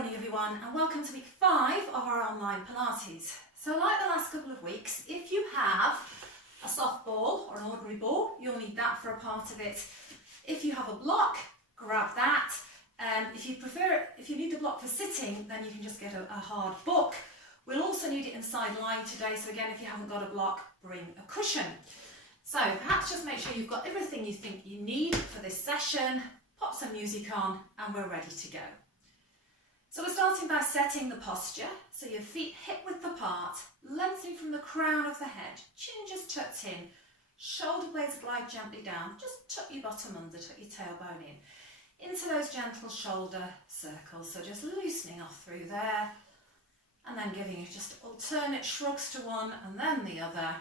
morning everyone, and welcome to week 5 of our online Pilates. So like the last couple of weeks, if you have a soft ball or an ordinary ball, you'll need that for a part of it. If you have a block, grab that. If you need the block for sitting, then you can just get a hard book. We'll also need it inside lying today, so again, if you haven't got a block, bring a cushion. So perhaps just make sure you've got everything you think you need for this session, pop some music on, and we're ready to go. So we're starting by setting the posture, so your feet hip-width apart, lengthening from the crown of the head, chin just tucked in, shoulder blades glide gently down, just tuck your bottom under, tuck your tailbone in, into those gentle shoulder circles, so just loosening off through there, and then giving you just alternate shrugs to one and then the other,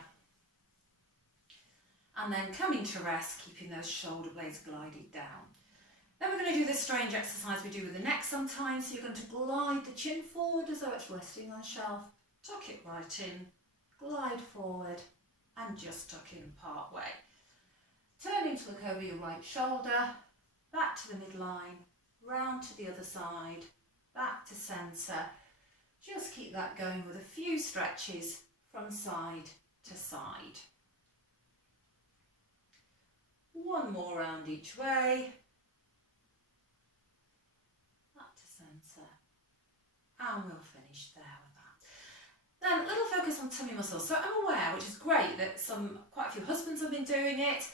and then coming to rest, keeping those shoulder blades glided down. Then we're going to do this strange exercise we do with the neck sometimes. So you're going to glide the chin forward as though it's resting on a shelf, tuck it right in, glide forward and just tuck in part way. Turning to look over your right shoulder, back to the midline, round to the other side, back to centre. Just keep that going with a few stretches from side to side. One more round each way. And we'll finish there with that. Then a little focus on tummy muscles. So I'm aware, which is great, that quite a few husbands have been doing it,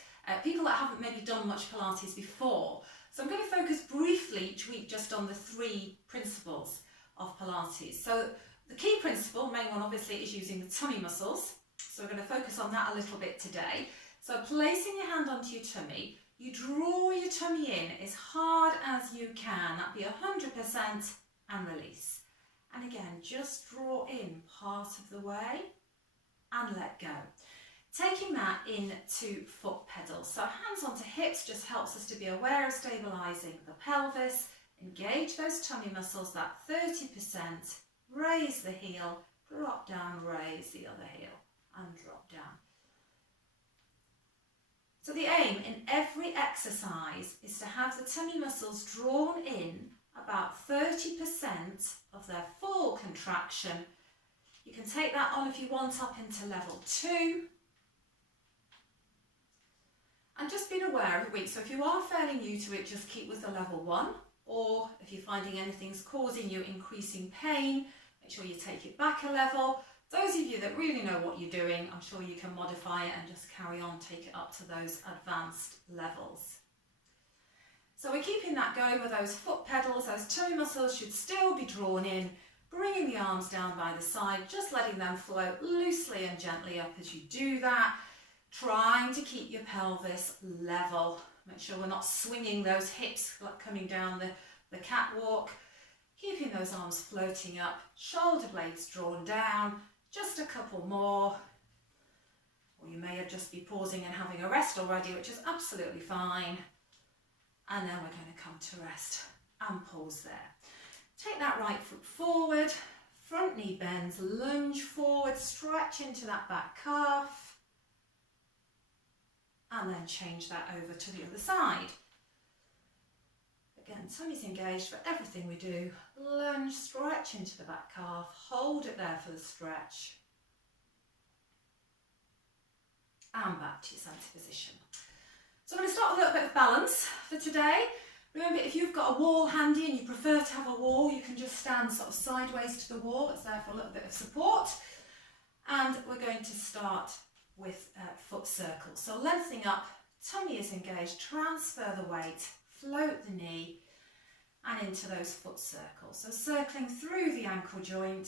people that haven't maybe done much Pilates before. So I'm going to focus briefly each week just on the 3 principles of Pilates. So the key principle, main one obviously, is using the tummy muscles. So we're going to focus on that a little bit today. So placing your hand onto your tummy, you draw your tummy in as hard as you can. That'd be 100% and release. And again, just draw in part of the way and let go. Taking that into foot pedals. So hands onto hips just helps us to be aware of stabilising the pelvis, engage those tummy muscles, that 30%, raise the heel, drop down, raise the other heel and drop down. So the aim in every exercise is to have the tummy muscles drawn in about 30% of their full contraction. You can take that on if you want up into level 2. And just being aware every week, so if you are fairly new to it, just keep with the level 1, or if you're finding anything's causing you increasing pain, make sure you take it back a level. Those of you that really know what you're doing, I'm sure you can modify it and just carry on, take it up to those advanced levels. So we're keeping that going with those foot pedals. Those tummy muscles should still be drawn in, bringing the arms down by the side, just letting them float loosely and gently up as you do that, trying to keep your pelvis level. Make sure we're not swinging those hips like coming down the catwalk, keeping those arms floating up, shoulder blades drawn down, just a couple more. Or you may just be pausing and having a rest already, which is absolutely fine. And then we're going to come to rest and pause there. Take that right foot forward, front knee bends, lunge forward, stretch into that back calf. And then change that over to the other side. Again, tummy's engaged for everything we do. Lunge, stretch into the back calf, hold it there for the stretch. And back to your centre position. So I'm going to start with a little bit of balance for today. Remember, if you've got a wall handy and you prefer to have a wall, you can just stand sort of sideways to the wall. It's there for a little bit of support. And we're going to start with foot circles. So lengthening up, tummy is engaged, transfer the weight, float the knee and into those foot circles. So circling through the ankle joint.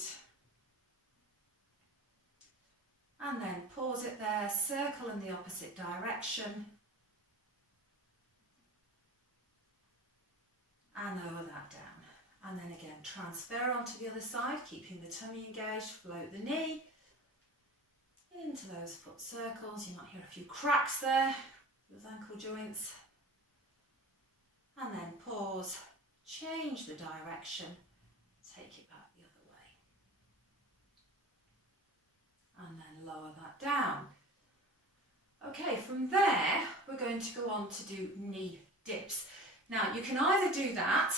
And then pause it there, circle in the opposite direction. And lower that down. And then again, transfer onto the other side, keeping the tummy engaged, float the knee into those foot circles. You might hear a few cracks there, those ankle joints. And then pause, change the direction, take it back the other way. And then lower that down. Okay, from there, we're going to go on to do knee dips. Now, you can either do that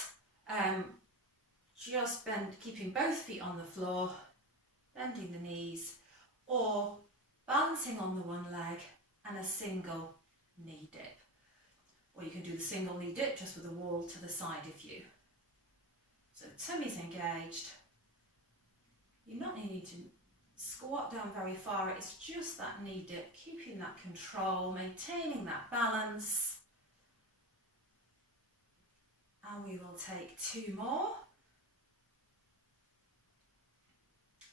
just keeping both feet on the floor, bending the knees, or balancing on the one leg and a single knee dip. Or you can do the single knee dip just with a wall to the side of you. So tummy's engaged. You're not needing to squat down very far, it's just that knee dip, keeping that control, maintaining that balance. And we will take 2 more.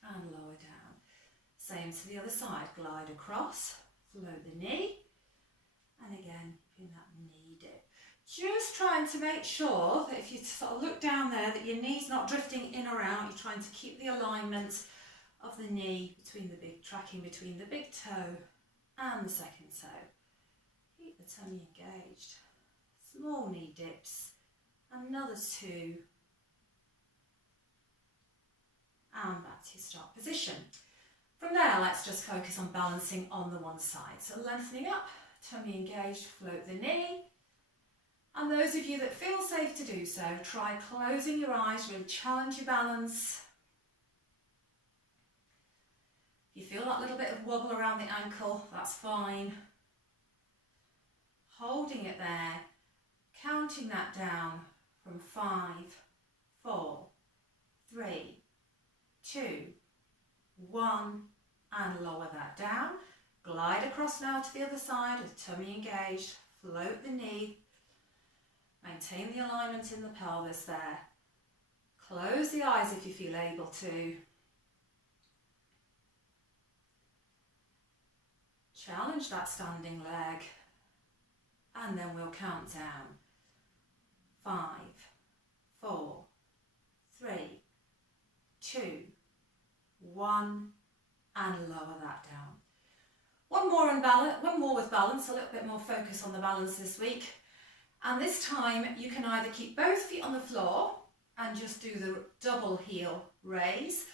And lower down. Same to the other side, glide across, float the knee. And again, doing that knee dip. Just trying to make sure that if you sort of look down there, that your knee's not drifting in or out. You're trying to keep the alignment of the knee tracking between the big toe and the second toe. Keep the tummy engaged. Small knee dips. Another 2. And back to your start position. From there, let's just focus on balancing on the one side. So lengthening up, tummy engaged, float the knee. And those of you that feel safe to do so, try closing your eyes, really challenge your balance. If you feel that little bit of wobble around the ankle, that's fine. Holding it there, counting that down from 5, 4, 3, 2, 1, and lower that down. Glide across now to the other side with tummy engaged, float the knee, maintain the alignment in the pelvis there. Close the eyes if you feel able to. Challenge that standing leg, and then we'll count down. 5, 4, 3, 2, 1, and lower that down. One more with balance, a little bit more focus on the balance this week. And this time you can either keep both feet on the floor and just do the double heel raise,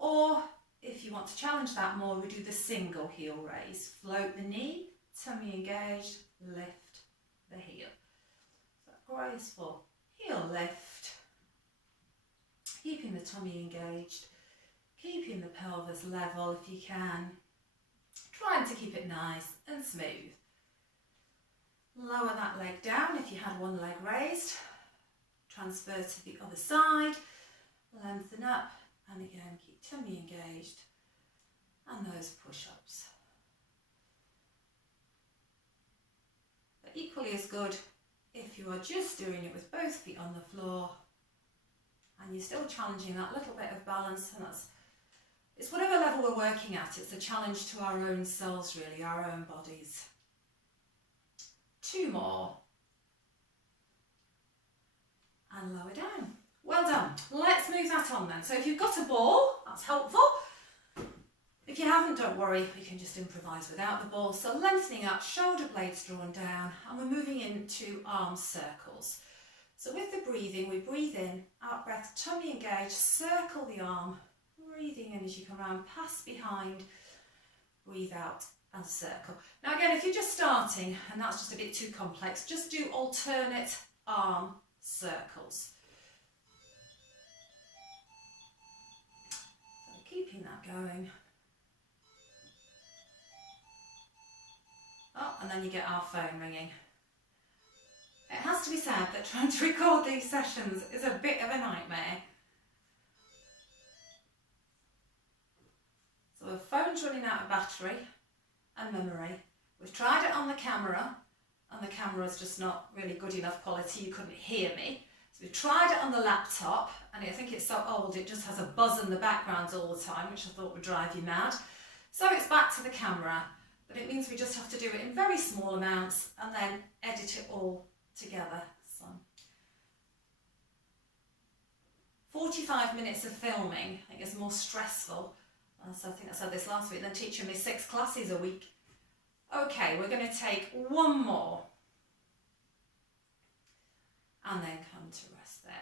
or if you want to challenge that more, we do the single heel raise. Float the knee, tummy engaged, lift the heel. So graceful heel lift, keeping the tummy engaged, keeping the pelvis level if you can, trying to keep it nice and smooth. Lower that leg down if you had one leg raised, transfer to the other side, lengthen up, and again keep tummy engaged, and those push-ups. But equally as good if you are just doing it with both feet on the floor and you're still challenging that little bit of balance, and it's whatever level we're working at, it's a challenge to our own selves really, our own bodies. 2 more. And lower down. Well done. Let's move that on then. So if you've got a ball, that's helpful. If you haven't, don't worry, we can just improvise without the ball. So lengthening up, shoulder blades drawn down, and we're moving into arm circles. So with the breathing, we breathe in, out breath, tummy engaged, circle the arm, breathing in as you come around, pass behind, breathe out and circle. Now again, if you're just starting and that's just a bit too complex, just do alternate arm circles. So keeping that going. Oh, and then you get our phone ringing. It has to be said that trying to record these sessions is a bit of a nightmare. So the phone's running out of battery and memory. We've tried it on the camera and the camera's just not really good enough quality, you couldn't hear me. So we've tried it on the laptop and I think it's so old it just has a buzz in the background all the time, which I thought would drive you mad. So it's back to the camera, but it means we just have to do it in very small amounts and then edit it all together. So 45 minutes of filming I think is more stressful. So I think I said this last week, than teaching me 6 classes a week. Okay, we're going to take one more and then come to rest there.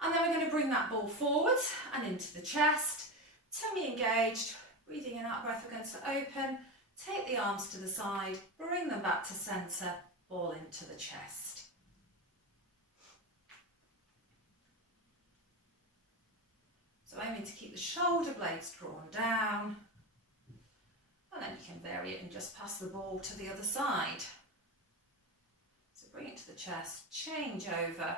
And then we're going to bring that ball forward and into the chest, tummy engaged, breathing in, out breath, we're going to open, take the arms to the side, bring them back to centre, ball into the chest. So aiming to keep the shoulder blades drawn down, and then you can vary it and just pass the ball to the other side. So bring it to the chest, change over.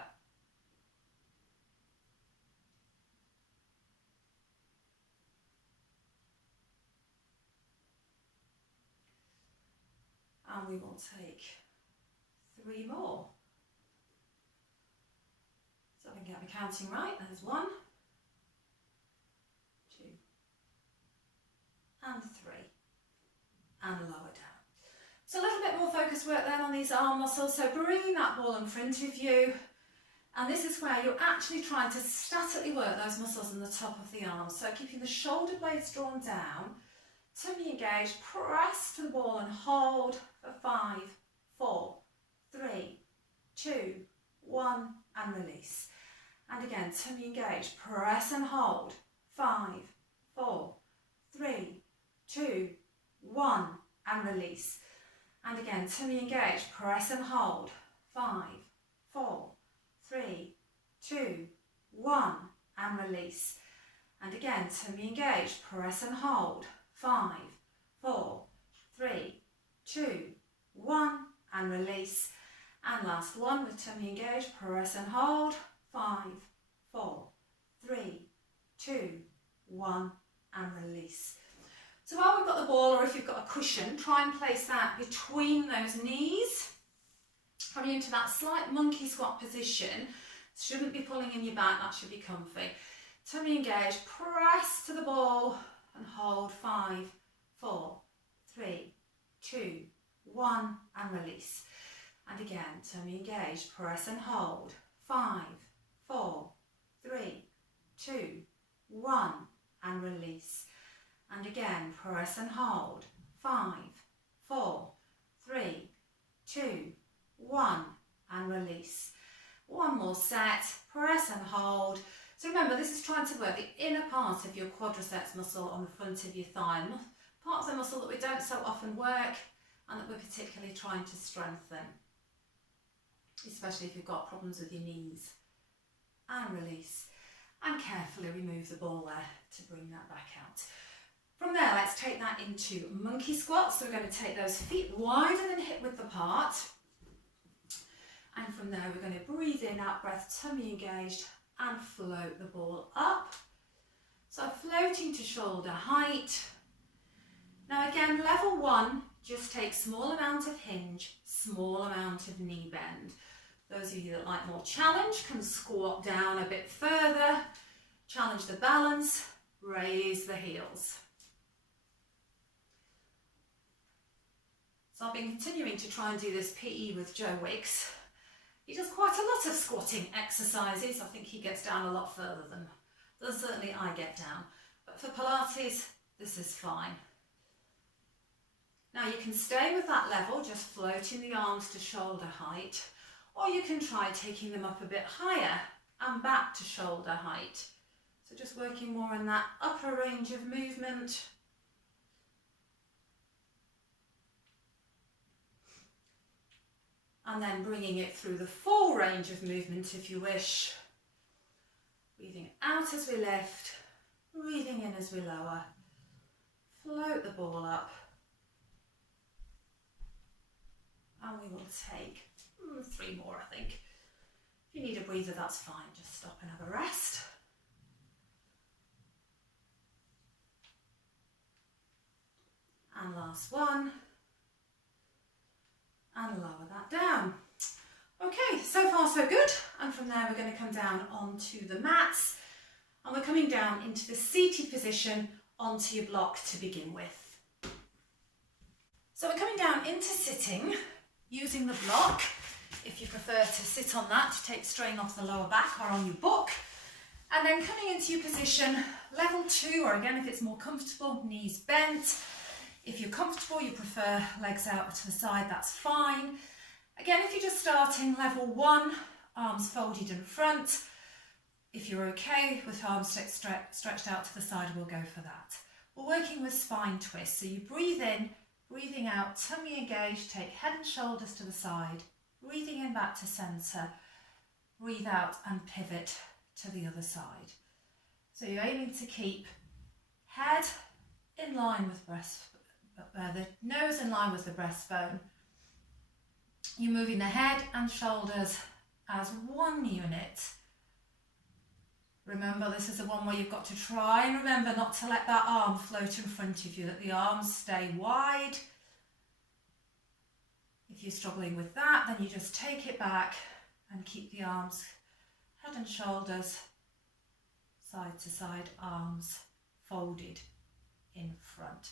And we will take 3 more. So I can get my counting right. There's 1, 2, and 3. And lower down. So a little bit more focused work then on these arm muscles. So bringing that ball in front of you. And this is where you're actually trying to statically work those muscles in the top of the arms. So keeping the shoulder blades drawn down, tummy engaged, press to the ball and hold for 5, 4, 3, 2, 1, and release. And again, tummy engaged, press and hold, 5, 4, 3, 2, 1, and release. And again, tummy engaged, press and hold, 5, 4, 3, 2, 1, and release. And again, tummy engaged, press and hold, 5, 4, 3, 2, 1, and release. And last one with tummy engaged, press and hold, 5, 4, 3, 2, 1, and release. So while we've got the ball, or if you've got a cushion, try and place that between those knees, coming into that slight monkey squat position. Shouldn't be pulling in your back, that should be comfy. Tummy engaged, press to the ball and hold, 5, 4, 3, 2, 1, and release. And again, tummy engaged, press and hold, 5, 4, 3, 2, 1, and release. And again, press and hold, 5, 4, 3, 2, 1, and release. One more set, press and hold. So remember, this is trying to work the inner part of your quadriceps muscle on the front of your thigh, part of the muscle that we don't so often work and that we're particularly trying to strengthen, especially if you've got problems with your knees. And release. And carefully remove the ball there to bring that back out. From there, let's take that into monkey squats. So we're going to take those feet wider than hip width apart. And from there, we're going to breathe in, out breath, tummy engaged, and float the ball up. So floating to shoulder height. Now again, level 1, just take small amount of hinge, small amount of knee bend. Those of you that like more challenge can squat down a bit further, challenge the balance, raise the heels. So I've been continuing to try and do this PE with Joe Wicks. He does quite a lot of squatting exercises. I think he gets down a lot further than certainly I get down. But for Pilates, this is fine. Now you can stay with that level, just floating the arms to shoulder height, or you can try taking them up a bit higher and back to shoulder height. So just working more in that upper range of movement. And then bringing it through the full range of movement if you wish. Breathing out as we lift, breathing in as we lower. Float the ball up. And we will take 3 more, I think. If you need a breather, that's fine. Just stop and have a rest. And last one. And lower that down. Okay, so far so good. And from there, we're going to come down onto the mats. And we're coming down into the seated position onto your block to begin with. So we're coming down into sitting, using the block, if you prefer to sit on that to take strain off the lower back, or on your book. And then coming into your position, level 2, or again, if it's more comfortable, knees bent. If you're comfortable, you prefer legs out to the side, that's fine. Again, if you're just starting, level 1, arms folded in front. If you're okay with arms stretched out to the side, we'll go for that. We're working with spine twists. So you breathe in, breathing out, tummy engaged, take head and shoulders to the side, breathing in back to centre, breathe out and pivot to the other side. So you're aiming to keep head in line with the nose in line with the breastbone. You're moving the head and shoulders as one unit. Remember, this is the one where you've got to try and remember not to let that arm float in front of you, that the arms stay wide. If you're struggling with that, then you just take it back and keep the arms, head and shoulders, side to side, arms folded in front.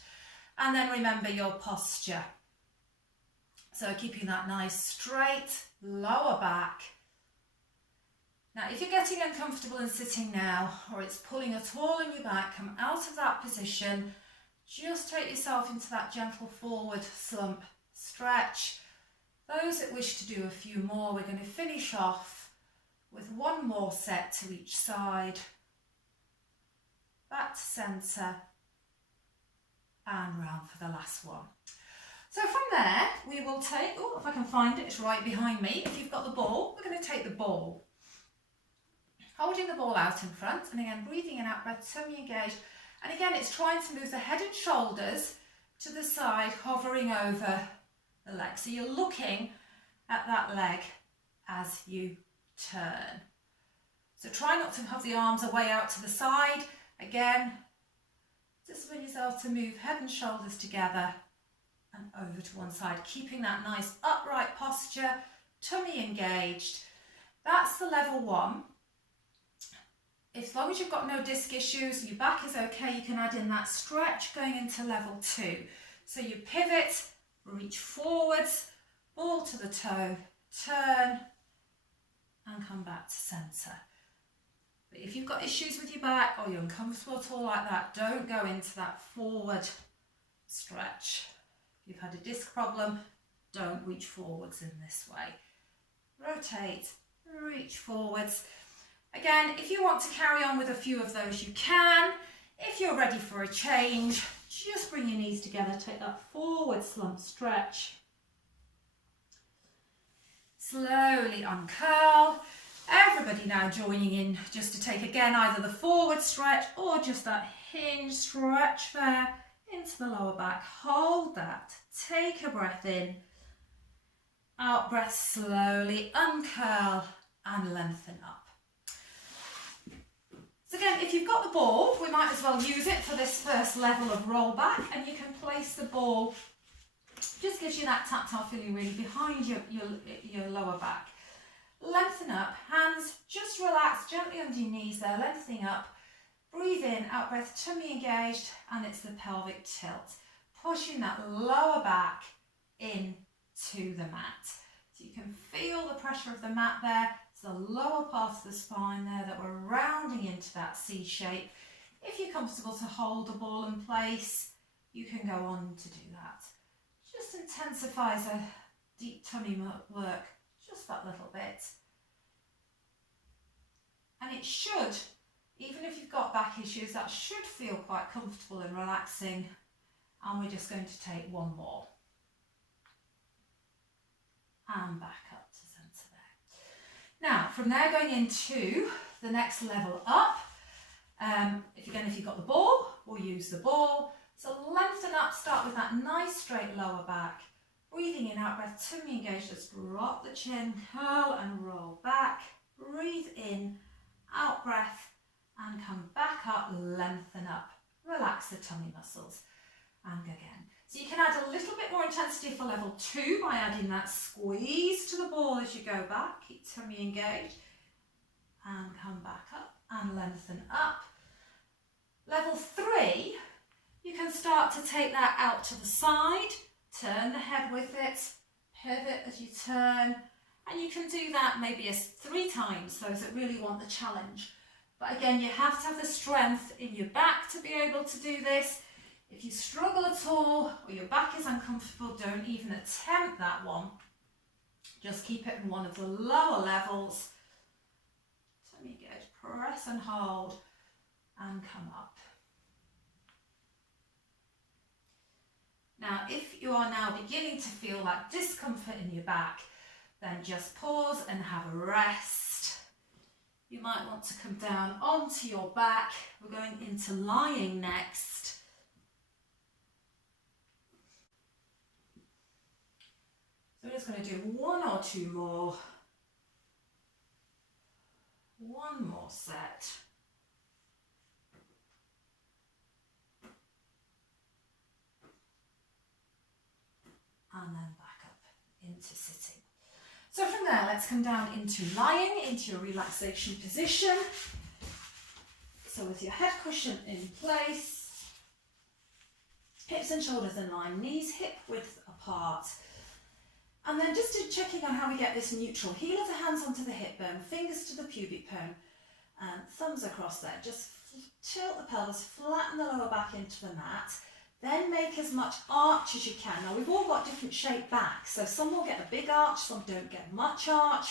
And then remember your posture. So keeping that nice straight lower back. Now, if you're getting uncomfortable in sitting now, or it's pulling at all in your back, come out of that position. Just take yourself into that gentle forward slump stretch. Those that wish to do a few more, we're going to finish off with one more set to each side. Back to centre and round for the last one. So from there, we will take, oh, if I can find it, it's right behind me. If you've got the ball, we're going to take the ball. Holding the ball out in front, and again, breathing in, out breath, tummy engaged. And again, it's trying to move the head and shoulders to the side, hovering over the leg. So you're looking at that leg as you turn. So try not to have the arms away out to the side. Again, discipline yourself to move head and shoulders together and over to one side, keeping that nice upright posture, tummy engaged. That's the level one. As long as you've got no disc issues, your back is okay, you can add in that stretch going into level two. So you pivot, reach forwards, ball to the toe, turn, and come back to centre. But if you've got issues with your back or you're uncomfortable at all like that, don't go into that forward stretch. If you've had a disc problem, don't reach forwards in this way. Rotate, reach forwards. Again, if you want to carry on with a few of those, you can. If you're ready for a change, just bring your knees together, take that forward slump stretch. Slowly uncurl. Everybody now joining in just to take again either the forward stretch or just that hinge stretch there into the lower back. Hold that. Take a breath in. Out breath, slowly uncurl and lengthen up. So again, if you've got the ball, we might as well use it for this first level of roll back, and you can place the ball, just gives you that tactile feeling really behind your lower back. Lengthen up, hands just relax gently under your knees there, lengthening up. Breathe in, out breath, tummy engaged, and it's the pelvic tilt. Pushing that lower back into the mat. So you can feel the pressure of the mat there. It's the lower part of the spine there that we're rounding into that C shape. If you're comfortable to hold the ball in place, you can go on to do that. Just intensifies a deep tummy work just that little bit. And it should, even if you've got back issues, that should feel quite comfortable and relaxing. And we're just going to take one more. And back up to centre there. Now, from there going into the next level up. If you've got the ball, we'll use the ball. So lengthen up, start with that nice straight lower back. Breathing in, out breath, tummy engaged, just drop the chin, curl and roll back. Breathe in, out breath, and come back up, lengthen up. Relax the tummy muscles, and go again. So you can add a little bit more intensity for level 2 by adding that squeeze to the ball as you go back. Keep tummy engaged, and come back up, and lengthen up. Level 3, you can start to take that out to the side, turn the head with it, pivot as you turn, and you can do that maybe as 3 times, those that really want the challenge. But again, you have to have the strength in your back to be able to do this. If you struggle at all, or your back is uncomfortable, don't even attempt that one. Just keep it in one of the lower levels. Tummy engaged, press and hold, and come up. Now, if you are now beginning to feel that discomfort in your back, then just pause and have a rest. You might want to come down onto your back. We're going into lying next. So we're just going to do one or two more. One more set. And then back up into sitting. So from there, let's come down into lying, into your relaxation position. So with your head cushion in place, hips and shoulders in line, knees hip width apart. And then just checking on how we get this neutral. Heel of the hands onto the hip bone, fingers to the pubic bone, and thumbs across there. Just tilt the pelvis, flatten the lower back into the mat. Then make as much arch as you can. Now we've all got different shaped backs, so some will get a big arch, some don't get much arch.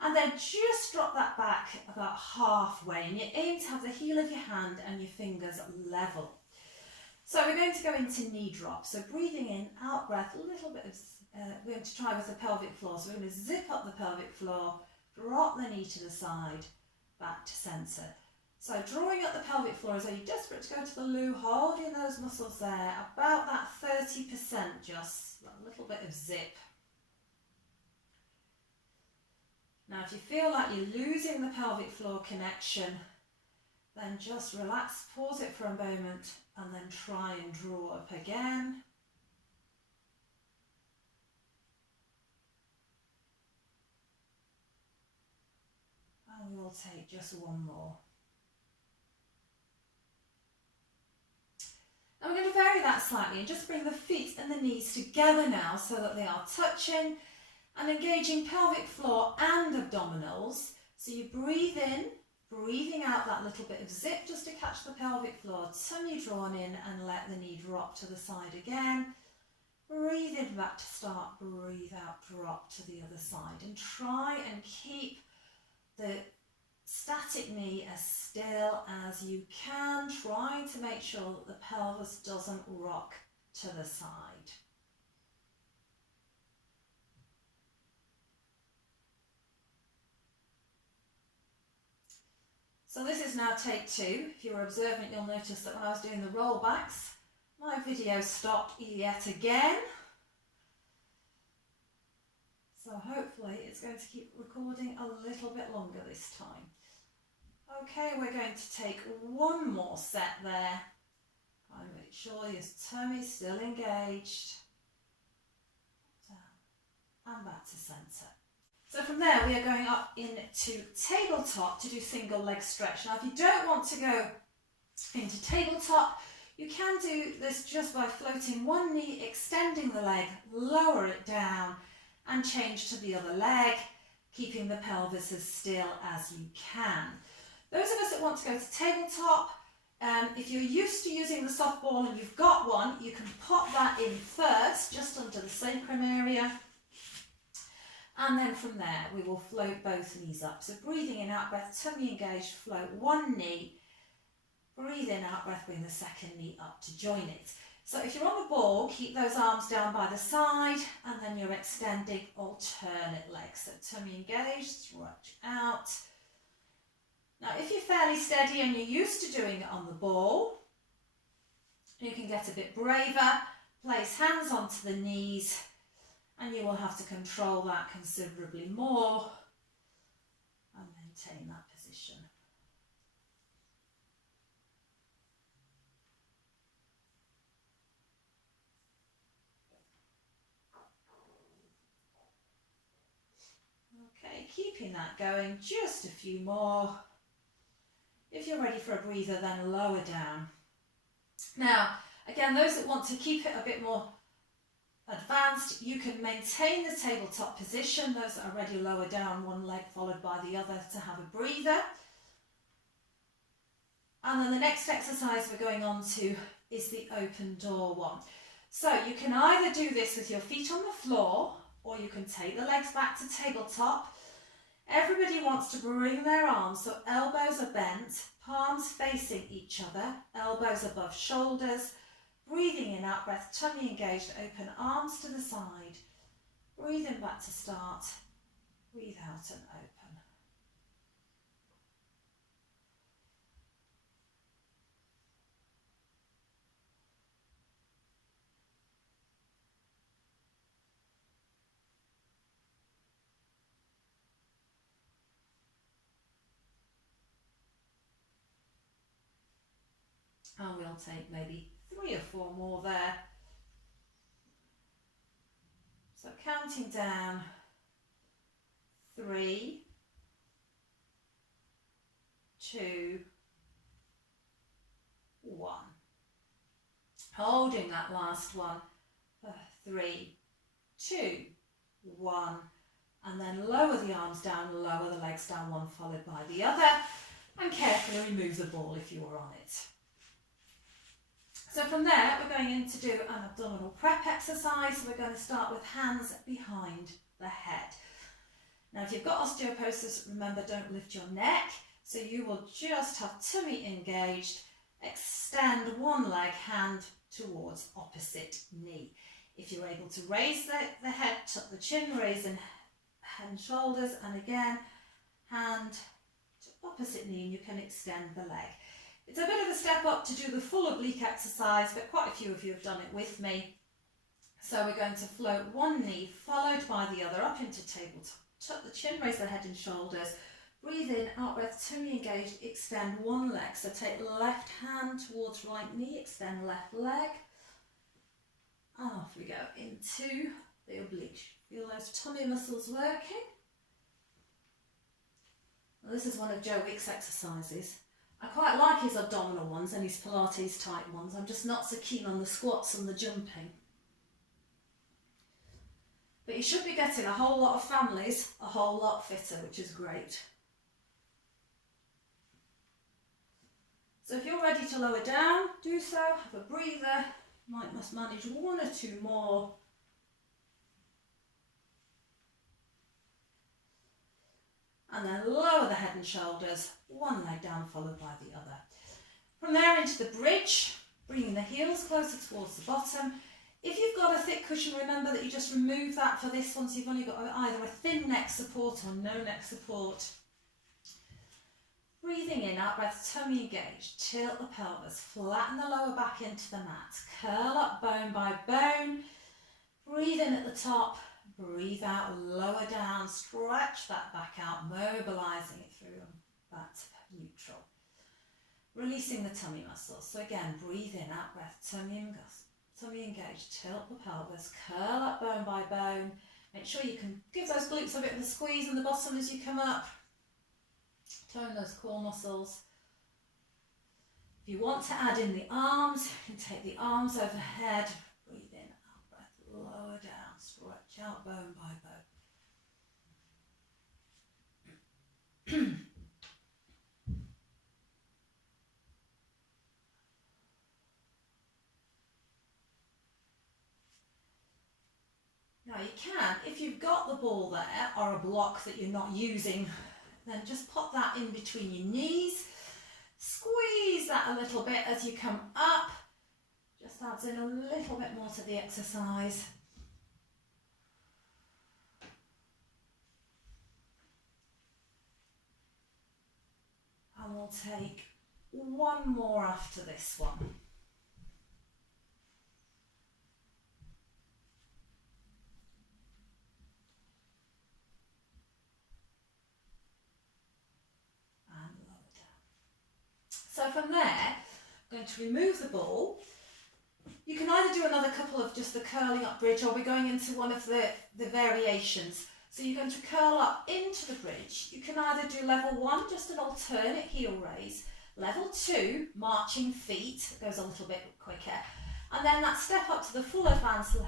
And then just drop that back about halfway, and you aim to have the heel of your hand and your fingers level. So we're going to go into knee drop. So breathing in, out breath, a little bit of, we're going to try with the pelvic floor. So we're going to zip up the pelvic floor, drop the knee to the side, back to centre. So drawing up the pelvic floor as though you're desperate to go to the loo, holding those muscles there, about that 30%, just a little bit of zip. Now if you feel like you're losing the pelvic floor connection, then just relax, pause it for a moment, and then try and draw up again. And we'll take just one more. And we're going to vary that slightly and just bring the feet and the knees together now so that they are touching and engaging pelvic floor and abdominals. So you breathe in, breathing out that little bit of zip just to catch the pelvic floor, tummy drawn in, and let the knee drop to the side again. Breathe in back to start, breathe out, drop to the other side, and try and keep the static knee as still as you can, trying to make sure that the pelvis doesn't rock to the side. So this is now take two. If you were observant, you'll notice that when I was doing the rollbacks, my video stopped yet again. So hopefully it's going to keep recording a little bit longer this time. Okay, we're going to take one more set there. Try and make sure your tummy's still engaged. Down and back to centre. So from there we are going up into tabletop to do single leg stretch. Now if you don't want to go into tabletop, you can do this just by floating one knee, extending the leg, lower it down, and change to the other leg, keeping the pelvis as still as you can. Those of us that want to go to tabletop, if you're used to using the soft ball and you've got one, you can pop that in first, just under the sacrum area. And then from there, we will float both knees up. So breathing in, out breath, tummy engaged, float one knee. Breathe in, out breath, bring the second knee up to join it. So if you're on the ball, keep those arms down by the side, and then you're extending alternate legs. So tummy engaged, stretch out. Now if you're fairly steady and you're used to doing it on the ball, you can get a bit braver, place hands onto the knees, and you will have to control that considerably more and maintain that position. Okay, keeping that going, just a few more. If you're ready for a breather, then lower down. Now, again, those that want to keep it a bit more advanced, you can maintain the tabletop position. Those that are ready, lower down, one leg followed by the other to have a breather. And then the next exercise we're going on to is the open door one. So you can either do this with your feet on the floor, or you can take the legs back to tabletop. Everybody wants to bring their arms so elbows are bent, palms facing each other, elbows above shoulders. Breathing in, out breath, tummy engaged, open arms to the side. Breathe in back to start. Breathe out and open. And we'll take maybe 3 or 4 more there. So counting down, 3, 2, 1. Holding that last one for 3, 2, 1. And then lower the arms down, lower the legs down, one followed by the other. And carefully remove the ball if you are on it. So from there, we're going in to do an abdominal prep exercise. So we're going to start with hands behind the head. Now, if you've got osteoporosis, remember, don't lift your neck. So you will just have tummy engaged. Extend one leg, hand towards opposite knee. If you're able to raise the head, tuck the chin, raise in head and shoulders, and again, hand to opposite knee, and you can extend the leg. It's a bit of a step up to do the full oblique exercise, but quite a few of you have done it with me. So we're going to float one knee followed by the other up into tabletop. Tuck the chin, raise the head and shoulders. Breathe in, out breath, tummy engaged, extend one leg. So take left hand towards right knee, extend left leg. And off we go into the oblique. Feel those tummy muscles working. Well, this is one of Joe Wick's exercises. I quite like his abdominal ones and his Pilates type ones. I'm just not so keen on the squats and the jumping. But you should be getting a whole lot of families a whole lot fitter, which is great. So if you're ready to lower down, do so. Have a breather. Must manage 1 or 2 more. And then lower the head and shoulders, one leg down followed by the other. From there into the bridge, bringing the heels closer towards the bottom. If you've got a thick cushion, remember that you just remove that for this one, so you've only got either a thin neck support or no neck support. Breathing in, out breath, tummy engaged, tilt the pelvis, flatten the lower back into the mat, curl up bone by bone, breathe in at the top, breathe out, lower down, stretch that back out, mobilising it through and back to neutral. Releasing the tummy muscles. So again, breathe in, out breath, tummy engaged, tilt the pelvis, curl up bone by bone. Make sure you can give those glutes a bit of a squeeze in the bottom as you come up. Tone those core muscles. If you want to add in the arms, you can take the arms overhead. Breathe in, out breath, lower down, stretch out bone by bone. Now you can, if you've got the ball there or a block that you're not using, then just pop that in between your knees. Squeeze that a little bit as you come up. Just adds in a little bit more to the exercise. And we'll take one more after this one. So from there, I'm going to remove the ball. You can either do another couple of just the curling up bridge, or we're going into one of the variations. So you're going to curl up into the bridge. You can either do level 1, just an alternate heel raise. Level 2, marching feet, it goes a little bit quicker. And then that step up to the full advanced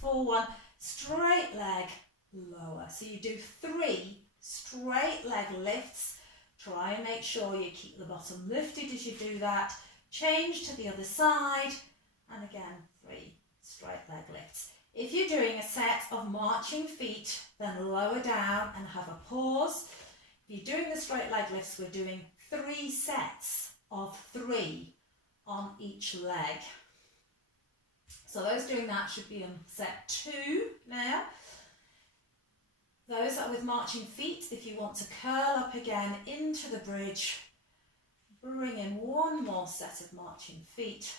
full one, straight leg, lower. So you do 3 straight leg lifts. Try and make sure you keep the bottom lifted as you do that. Change to the other side. And again, 3 straight leg lifts. If you're doing a set of marching feet, then lower down and have a pause. If you're doing the straight leg lifts, we're doing 3 sets of 3 on each leg. So those doing that should be on set 2 now. Those that are with marching feet, if you want to curl up again into the bridge, bring in one more set of marching feet.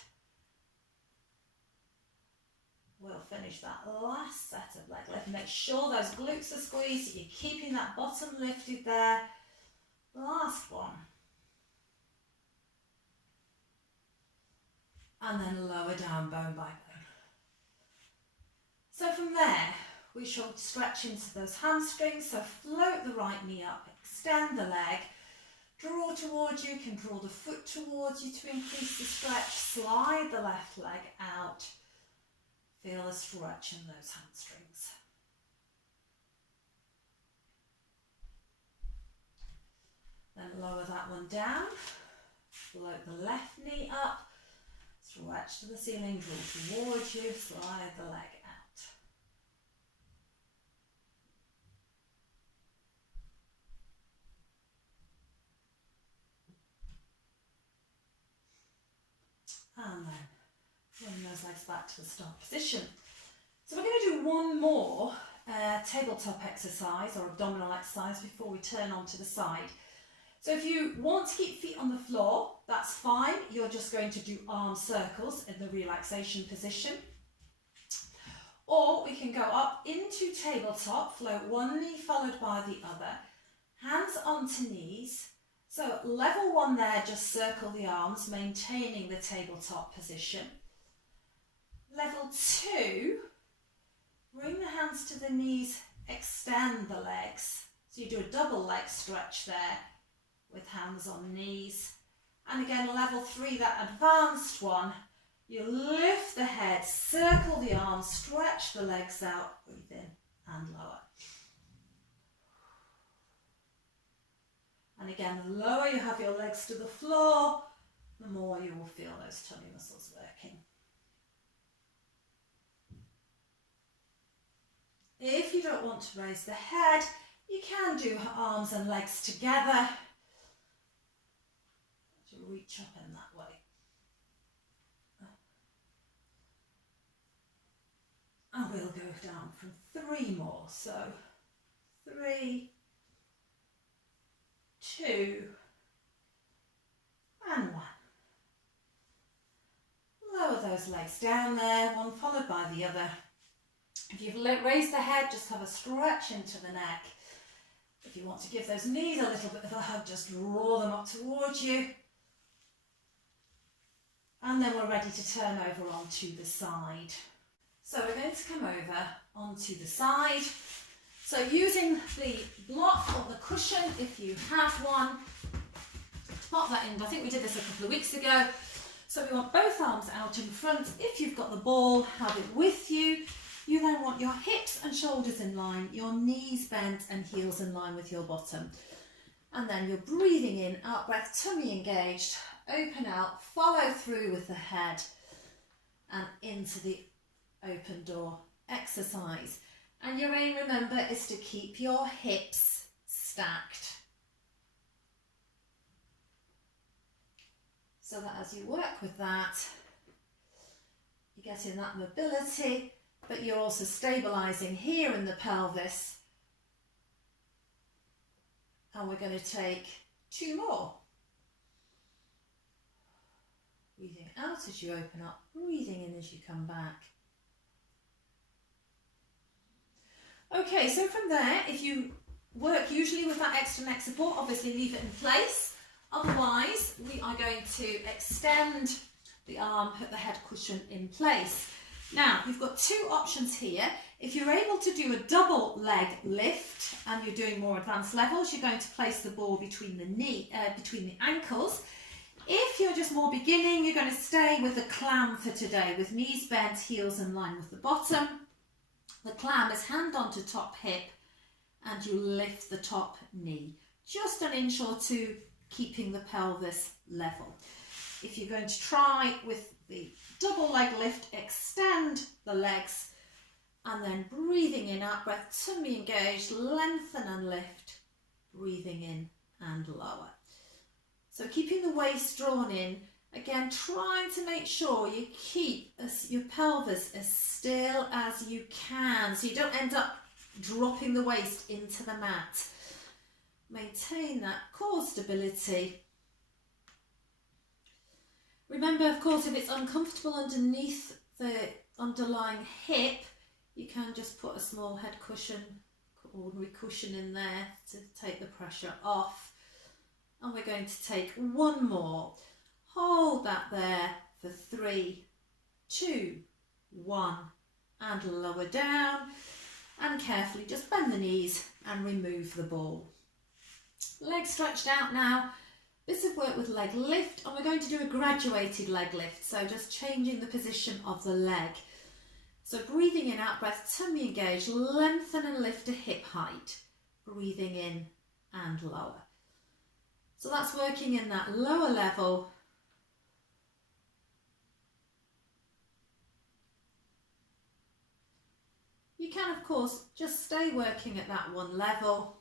We'll finish that last set of leg lift. Make sure those glutes are squeezed, so you're keeping that bottom lifted there. Last one. and then lower down bone by bone. So from there, we shall stretch into those hamstrings. So float the right knee up, extend the leg, draw towards you. You can draw the foot towards you to increase the stretch. Slide the left leg out. Feel a stretch in those hamstrings. Then lower that one down. Float the left knee up. Stretch to the ceiling, draw towards you. Slide the leg out. And then bring those legs back to the start position. So we're going to do one more tabletop exercise or abdominal exercise before we turn on to the side. So if you want to keep feet on the floor, that's fine. You're just going to do arm circles in the relaxation position. Or we can go up into tabletop, float one knee followed by the other, hands onto knees. So level one there, just circle the arms, maintaining the tabletop position. Level two, bring the hands to the knees, extend the legs. So you do a double leg stretch there with hands on knees. And again, level three, that advanced one, you lift the head, circle the arms, stretch the legs out, breathe in and lower. And again, the lower you have your legs to the floor, the more you will feel those tummy muscles working. If you don't want to raise the head, you can do arms and legs together to reach up in that way. And we'll go down from 3 more. So 3, 2, and 1. Lower those legs down there, one followed by the other. If you've raised the head, just have a stretch into the neck. If you want to give those knees a little bit of a hug, just draw them up towards you. And then we're ready to turn over onto the side. So we're going to come over onto the side. So using the block or the cushion, if you have one, pop that in. I think we did this a couple of weeks ago. So we want both arms out in front. If you've got the ball, have it with you. You then want your hips and shoulders in line, your knees bent and heels in line with your bottom. And then you're breathing in, out breath, tummy engaged, open out, follow through with the head and into the open door exercise. And your aim, remember, is to keep your hips stacked. So that as you work with that, you get in that mobility, but you're also stabilising here in the pelvis. And we're going to take 2 more. Breathing out as you open up, breathing in as you come back. Okay, so from there, if you work usually with that extra neck support, obviously leave it in place. Otherwise, we are going to extend the arm, put the head cushion in place. Now, you've got 2 options here. If you're able to do a double leg lift and you're doing more advanced levels, you're going to place the ball between the ankles. If you're just more beginning, you're going to stay with the clam for today, with knees bent, heels in line with the bottom. The clam is hand onto top hip and you lift the top knee, just an inch or 2, keeping the pelvis level. If you're going to try with the double leg lift, extend the legs and then breathing in, out breath, tummy engaged, lengthen and lift, breathing in and lower. So keeping the waist drawn in, again trying to make sure you keep your pelvis as still as you can so you don't end up dropping the waist into the mat. Maintain that core stability. Remember, of course, if it's uncomfortable underneath the underlying hip, you can just put a small head cushion, ordinary cushion in there to take the pressure off. And we're going to take 1 more. Hold that there for 3, 2, 1, and lower down, and carefully just bend the knees and remove the ball. Legs stretched out now. This is work with leg lift, and we're going to do a graduated leg lift, so just changing the position of the leg. So breathing in, out breath, tummy engaged, lengthen and lift to hip height. Breathing in and lower. So that's working in that lower level. You can, of course, just stay working at that one level.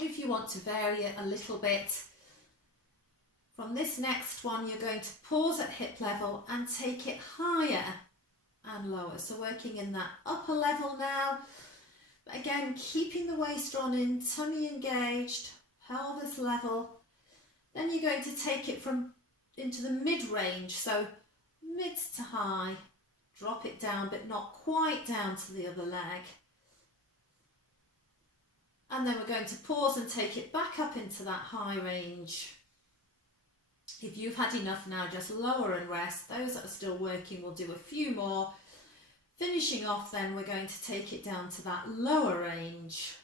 If you want to vary it a little bit, from this next one, you're going to pause at hip level and take it higher and lower. So working in that upper level now. But again, keeping the waist drawn in, tummy engaged, pelvis level. Then you're going to take it into the mid-range. So mid to high, drop it down, but not quite down to the other leg. And then we're going to pause and take it back up into that high range. If you've had enough now, just lower and rest. Those that are still working will do a few more. Finishing off then, we're going to take it down to that lower range.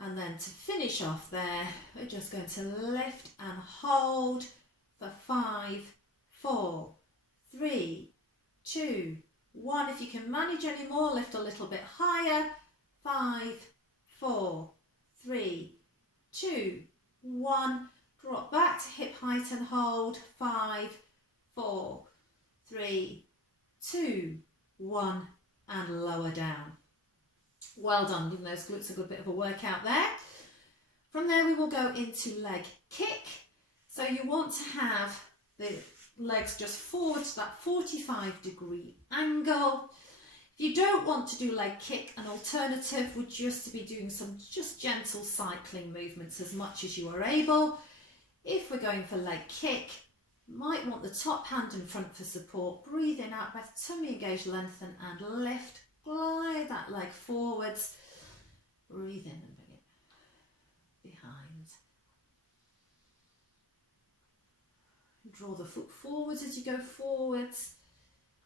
And then to finish off there, we're just going to lift and hold for 5, 4, 3, 2, 1. If you can manage any more, lift a little bit higher. 5, 4, 3, 2, 1. Drop back to hip height and hold. 5, 4, 3, 2, 1, and lower down. Well done, giving those glutes a good bit of a workout there. From there we will go into leg kick. So you want to have the legs just forward to that 45-degree angle. If you don't want to do leg kick, an alternative would just to be doing some just gentle cycling movements as much as you are able. If we're going for leg kick, might want the top hand in front for support. Breathe in, out breath, tummy engage, lengthen and lift. Glide that leg forwards. Breathe in and bring it behind. Draw the foot forwards as you go forwards,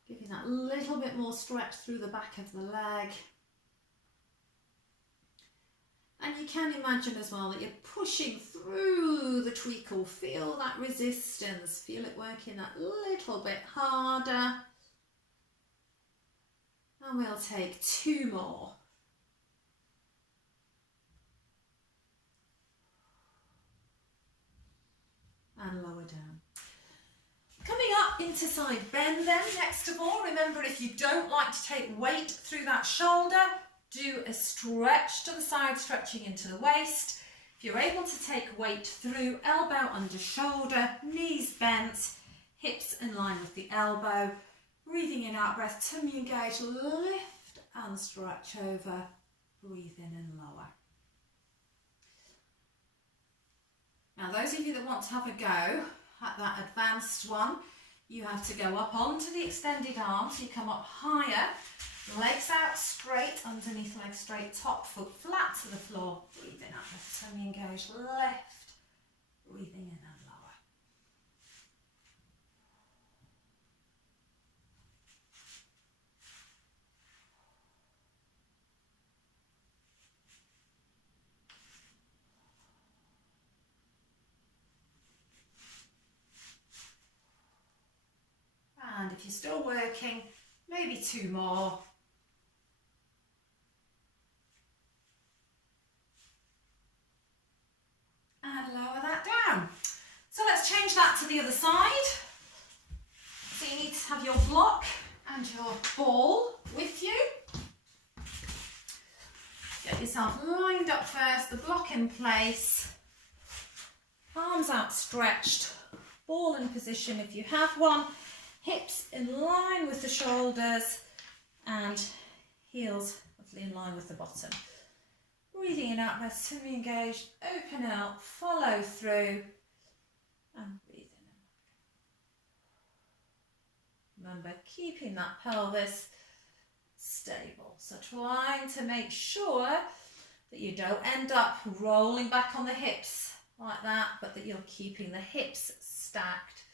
giving that little bit more stretch through the back of the leg. And you can imagine as well that you're pushing through the treacle. Feel that resistance. Feel it working that little bit harder. And we'll take 2 more. And lower down. Coming up into side bend then, next of all, remember if you don't like to take weight through that shoulder, do a stretch to the side, stretching into the waist. If you're able to take weight through, elbow under shoulder, knees bent, hips in line with the elbow. Breathing in, out breath, tummy engage, lift and stretch over. Breathe in and lower. Now those of you that want to have a go at that advanced one, you have to go up onto the extended arms. You come up higher, legs out straight, underneath legs straight, top foot flat to the floor. Breathe in, out breath, tummy engage, lift. Breathing in and lower. And if you're still working, maybe 2 more. And lower that down. So let's change that to the other side. So you need to have your block and your ball with you. Get yourself lined up first, the block in place, arms outstretched, ball in position if you have one. Hips in line with the shoulders and heels roughly in line with the bottom. Breathing in, out breath, tummy engaged, open out, follow through and breathe in. Remember, keeping that pelvis stable. So trying to make sure that you don't end up rolling back on the hips like that, but that you're keeping the hips stacked.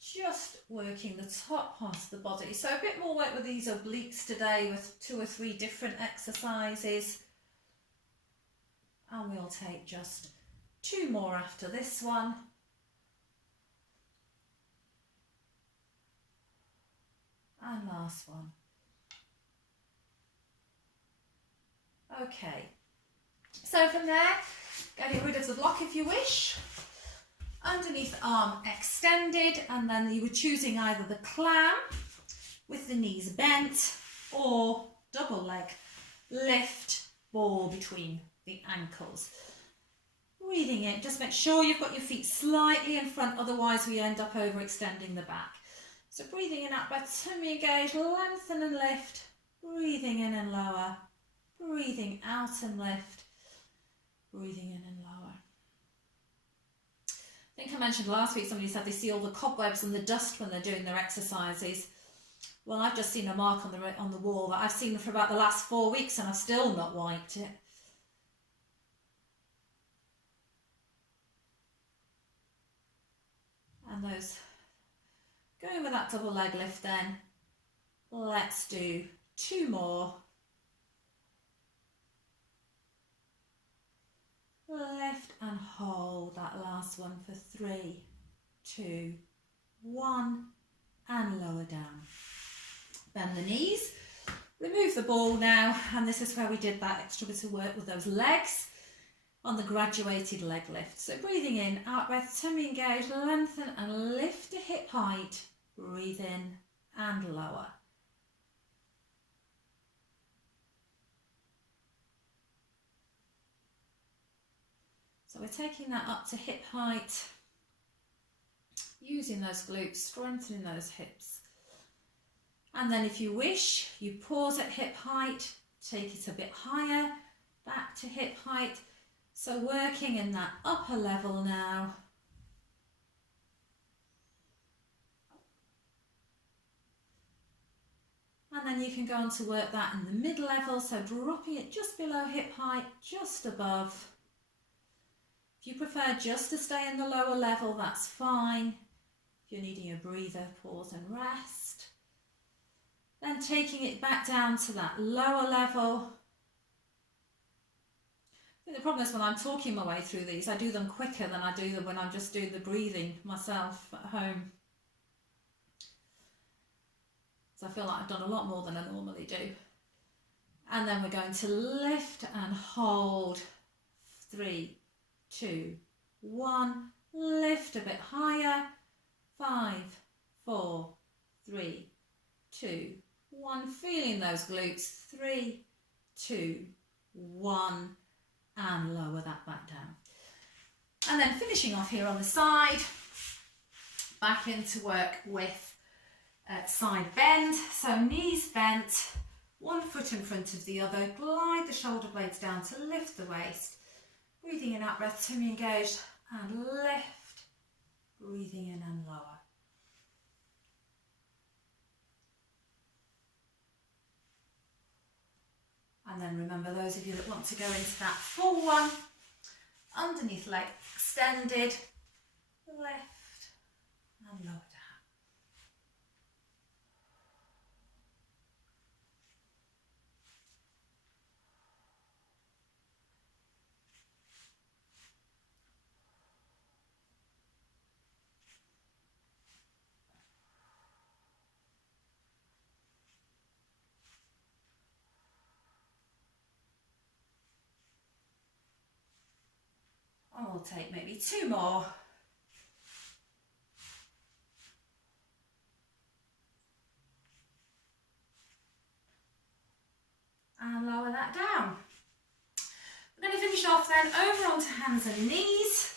Just working the top part of the body. So a bit more work with these obliques today with 2 or 3 different exercises. And we'll take just 2 more after this one. And last one. Okay. So from there, getting rid of the block if you wish. Underneath arm extended, and then you were choosing either the clam with the knees bent or double leg lift, ball between the ankles. Breathing in, just make sure you've got your feet slightly in front, otherwise we end up overextending the back. So breathing in, out breath, tummy engage, lengthen and lift, breathing in and lower, breathing out and lift, breathing in and lower. I think I mentioned last week, somebody said they see all the cobwebs and the dust when they're doing their exercises. Well, I've just seen a mark on the wall that I've seen for about the last 4 weeks and I've still not wiped it. And those, going with that double leg lift then, let's do 2 more. Lift and hold that last one for 3, 2, 1, and lower down. Bend the knees, remove the ball now, and this is where we did that extra bit of work with those legs on the graduated leg lift. So breathing in, out breath, tummy engage, lengthen and lift to hip height, breathe in and lower. So we're taking that up to hip height, using those glutes, strengthening those hips. And then if you wish, you pause at hip height, take it a bit higher, back to hip height. So working in that upper level now. And then you can go on to work that in the mid level, so dropping it just below hip height, just above. If you prefer just to stay in the lower level, that's fine. If you're needing a breather, pause and rest. Then taking it back down to that lower level. I think the problem is when I'm talking my way through these, I do them quicker than I do them when I'm just doing the breathing myself at home. So I feel like I've done a lot more than I normally do. And then we're going to lift and hold. 3, 2, 1. Lift a bit higher. 5, 4, 3, 2, 1. Feeling those glutes. 3, 2, 1. And lower that back down. And then finishing off here on the side, back into work with side bend. So knees bent, 1 foot in front of the other, glide the shoulder blades down to lift the waist. Breathing in, out breath, tummy engaged, and lift. Breathing in and lower. And then remember, those of you that want to go into that full one, underneath leg extended, lift and lower down. And we'll take maybe 2 more. And lower that down. We're going to finish off then over onto hands and knees.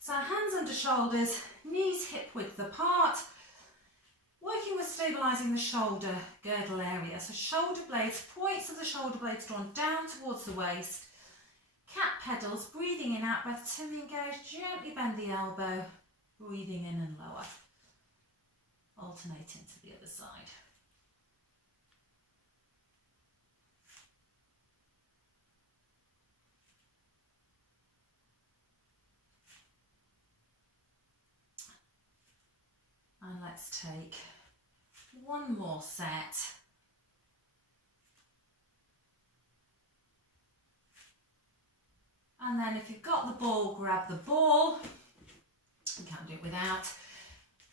So hands under shoulders, knees hip width apart. Working with stabilising the shoulder girdle area. So shoulder blades, points of the shoulder blades drawn down towards the waist. Cat pedals, breathing in, out breath, tummy engaged, gently bend the elbow, breathing in and lower. Alternating to the other side. let's take one more set. And then if you've got the ball, grab the ball. You can't do it without.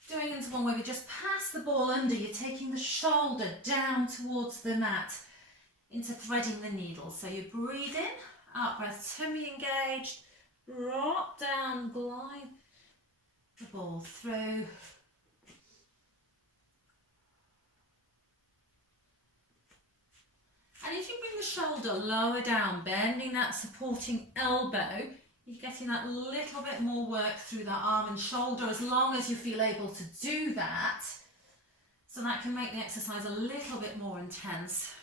Doing into one where we just pass the ball under, you're taking the shoulder down towards the mat into threading the needle. So you breathe in, out breath, tummy engaged, drop down, glide the ball through. And if you bring the shoulder lower down, bending that supporting elbow, you're getting that little bit more work through that arm and shoulder as long as you feel able to do that. So that can make the exercise a little bit more intense.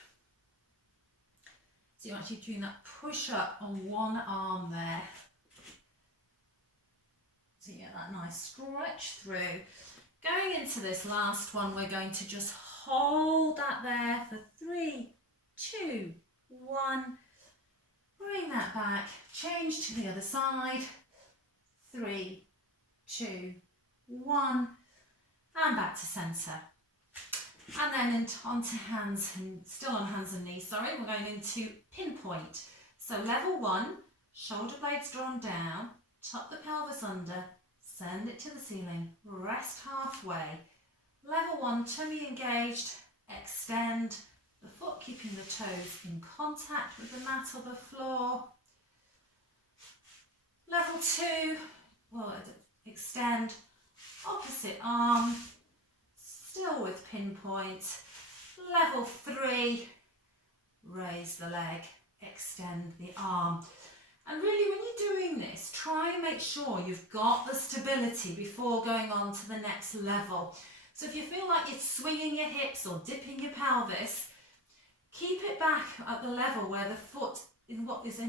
So you're actually doing that push up on one arm there. So you get that nice stretch through. Going into this last one, we're going to just hold that there for 3, 2, 1. Bring that back, change to the other side. 3, 2, 1. And back to centre. And then onto hands, and still on hands and knees, sorry, we're going into pinpoint. So level 1, shoulder blades drawn down, tuck the pelvis under, send it to the ceiling, rest halfway. Level 1, tummy engaged, extend, the foot keeping the toes in contact with the mat or the floor. Level 2, well, extend, opposite arm, still with pinpoint. Level 3, raise the leg, extend the arm. And really, when you're doing this, try and make sure you've got the stability before going on to the next level. So if you feel like you're swinging your hips or dipping your pelvis, keep it back at the level where the foot is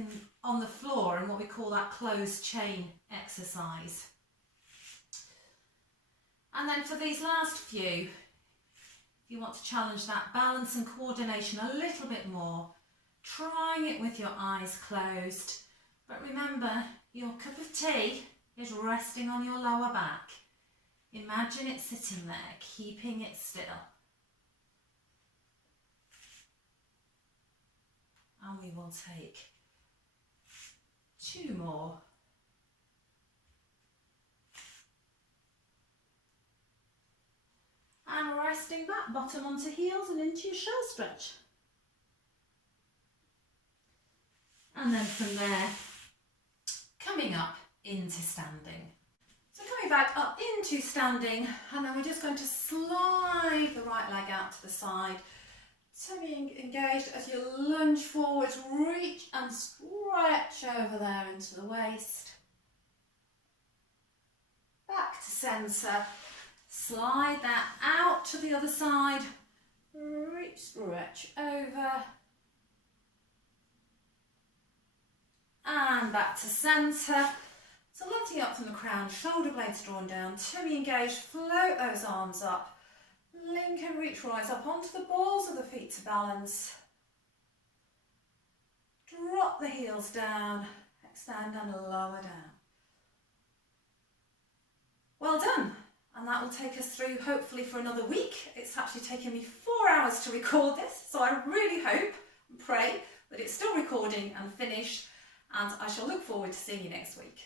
on the floor and what we call that closed chain exercise. And then for these last few, if you want to challenge that balance and coordination a little bit more, trying it with your eyes closed. But remember, your cup of tea is resting on your lower back. Imagine it sitting there, keeping it still. And we will take 2 more. And resting back, bottom onto heels and into your shell stretch. And then from there, coming up into standing. So coming back up into standing, and then we're just going to slide the right leg out to the side. Tummy engaged as you lunge forwards, reach and stretch over there into the waist. Back to centre, slide that out to the other side, reach, stretch over. And back to centre. So lifting up from the crown, shoulder blades drawn down, tummy engaged, float those arms up. Link and reach, rise up onto the balls of the feet to balance. Drop the heels down, extend and lower down. Well done. And that will take us through hopefully for another week. It's actually taken me 4 hours to record this, so I really hope and pray that it's still recording and finished, and I shall look forward to seeing you next week.